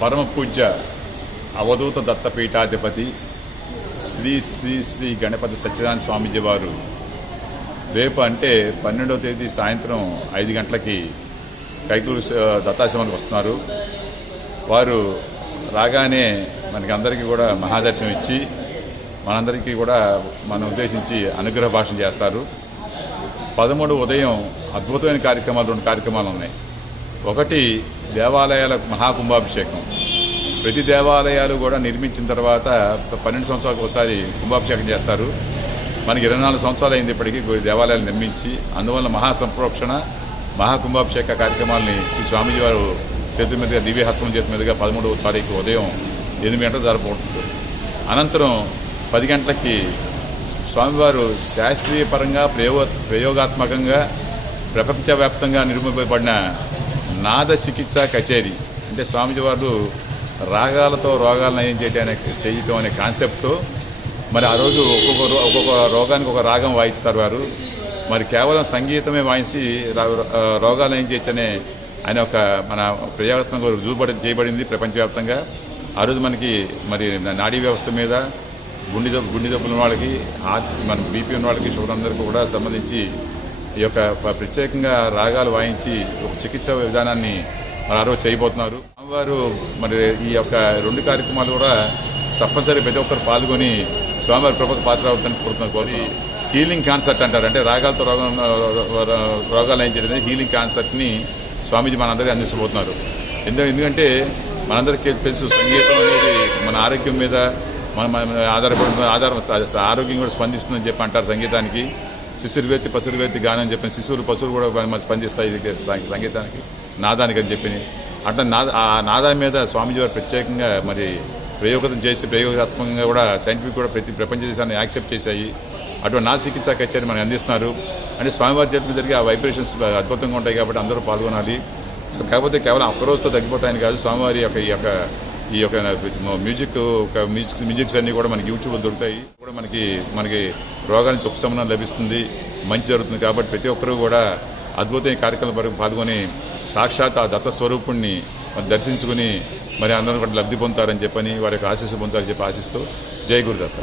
పరమ పూజ్య అవధూత దత్తపీఠాధిపతి శ్రీ శ్రీ శ్రీ గణపతి సత్యనారాయణ స్వామీజీ వారు రేపు అంటే 12వ తేదీ సాయంత్రం 5 గంటలకి కైకూరు దత్తాశ్రమానికి వస్తున్నారు. వారు రాగానే మనకి అందరికీ కూడా మహాదర్శనం ఇచ్చి మనందరికీ కూడా మనం ఉద్దేశించి అనుగ్రహ భాషణ చేస్తారు. 13 ఉదయం అద్భుతమైన కార్యక్రమాలు 2 కార్యక్రమాలు ఉన్నాయి. ఒకటి దేవాలయాల మహాకుంభాభిషేకం. ప్రతి దేవాలయాలు కూడా నిర్మించిన తర్వాత 12 సంవత్సరాలకు ఒకసారి కుంభాభిషేకం చేస్తారు. మనకి 24 సంవత్సరాలు అయింది ఇప్పటికీ దేవాలయాలు నిర్మించి. అందువల్ల మహాసంప్రోక్షణ మహాకుంభాభిషేక కార్యక్రమాలని శ్రీ స్వామీజీ వారు చేతుల మీదుగా దివ్యహస్తం చేతి మీదుగా 13వ తారీఖు ఉదయం 8 గంటలు జరపబడుతుంది. అనంతరం 10 గంటలకి స్వామివారు శాస్త్రీయ పరంగా ప్రయోగాత్మకంగా ప్రపంచవ్యాప్తంగా నిర్మింపబడిన నాద చికిత్సా కచేరీ, అంటే స్వామిజీ వారు రాగాలతో రోగాలు నయం చేయటం అనే కాన్సెప్ట్తో మరి ఆ రోజు ఒక్కొక్క రోగానికి ఒక రాగం వాయిస్తారు వారు. మరి కేవలం సంగీతమే వాయించి రోగాలు నయం చేయొచ్చనే ఆయన ఒక మన ప్రయోగాత్మక రుజువు చేయబడింది ప్రపంచవ్యాప్తంగా. ఆ రోజు మనకి మరి నాడీ వ్యవస్థ మీద గుండె జబ్బులు ఉన్న వాళ్ళకి, మన బీపీ ఉన్న వాళ్ళకి, షుగర్ అందరికీ కూడా సంబంధించి ఈ యొక్క ప్రత్యేకంగా రాగాలు వాయించి ఒక చికిత్స విధానాన్ని మరి ఆ రోజు చేయబోతున్నారు. స్వామివారు మరి ఈ యొక్క 2 కార్యక్రమాలు కూడా తప్పనిసరి ప్రతి ఒక్కరు పాల్గొని స్వామివారి ప్రభుత్వ పాత్ర అవుతానికి కోరుతున్నారు. హీలింగ్ కాన్సెప్ట్ అంటారు, అంటే రాగాలతో రోగాలు ఏం చేయడం హీలింగ్ కాన్సెప్ట్ని స్వామీజీ మనందరికీ అందించబోతున్నారు. ఎందుకంటే మనందరికీ తెలుసు సంగీతం అనేది మన ఆరోగ్యం మీద ఆరోగ్యం కూడా స్పందిస్తుందని చెప్పి అంటారు. సంగీతానికి శిశుర్వేత్తి పసురువేత్తి గానం అని చెప్పిన శిశువులు పశువులు కూడా స్పందిస్తాయి సంగీతానికి, నాదానికి అని చెప్పి. అట్లా ఆ నాదాని మీద స్వామీజీ వారు ప్రత్యేకంగా మరి ప్రయోగాత్మకంగా కూడా సైంటిఫిక్ కూడా ప్రపంచ దేశాన్ని యాక్సెప్ట్ చేశాయి. అటువంటి నాద చికిత్సా కచేరీ మనకు అందిస్తున్నారు. అంటే స్వామివారి చేతుల మీద జరిగే ఆ వైబ్రేషన్స్ అద్భుతంగా ఉంటాయి కాబట్టి అందరూ పాల్గొనాలి. కాకపోతే కేవలం ఒక్కరోజుతో తగ్గిపోతాయని కాదు, స్వామివారి ఈ యొక్క మ్యూజిక్స్ అన్నీ కూడా మనకి యూట్యూబ్లో దొరుకుతాయి. కూడా మనకి రోగాల నుంచి ఉపశమనం లభిస్తుంది, మంచి జరుగుతుంది. కాబట్టి ప్రతి ఒక్కరూ కూడా అద్భుతమైన కార్యక్రమాల వరకు పాల్గొని సాక్షాత్ ఆ దత్త స్వరూపుణ్ణి దర్శించుకుని మరి అందరూ కూడా లబ్ధి పొందుతారని చెప్పని వారి యొక్క ఆశీస్సు పొందుతారని చెప్పి ఆశిస్తూ జై గురుదత్త.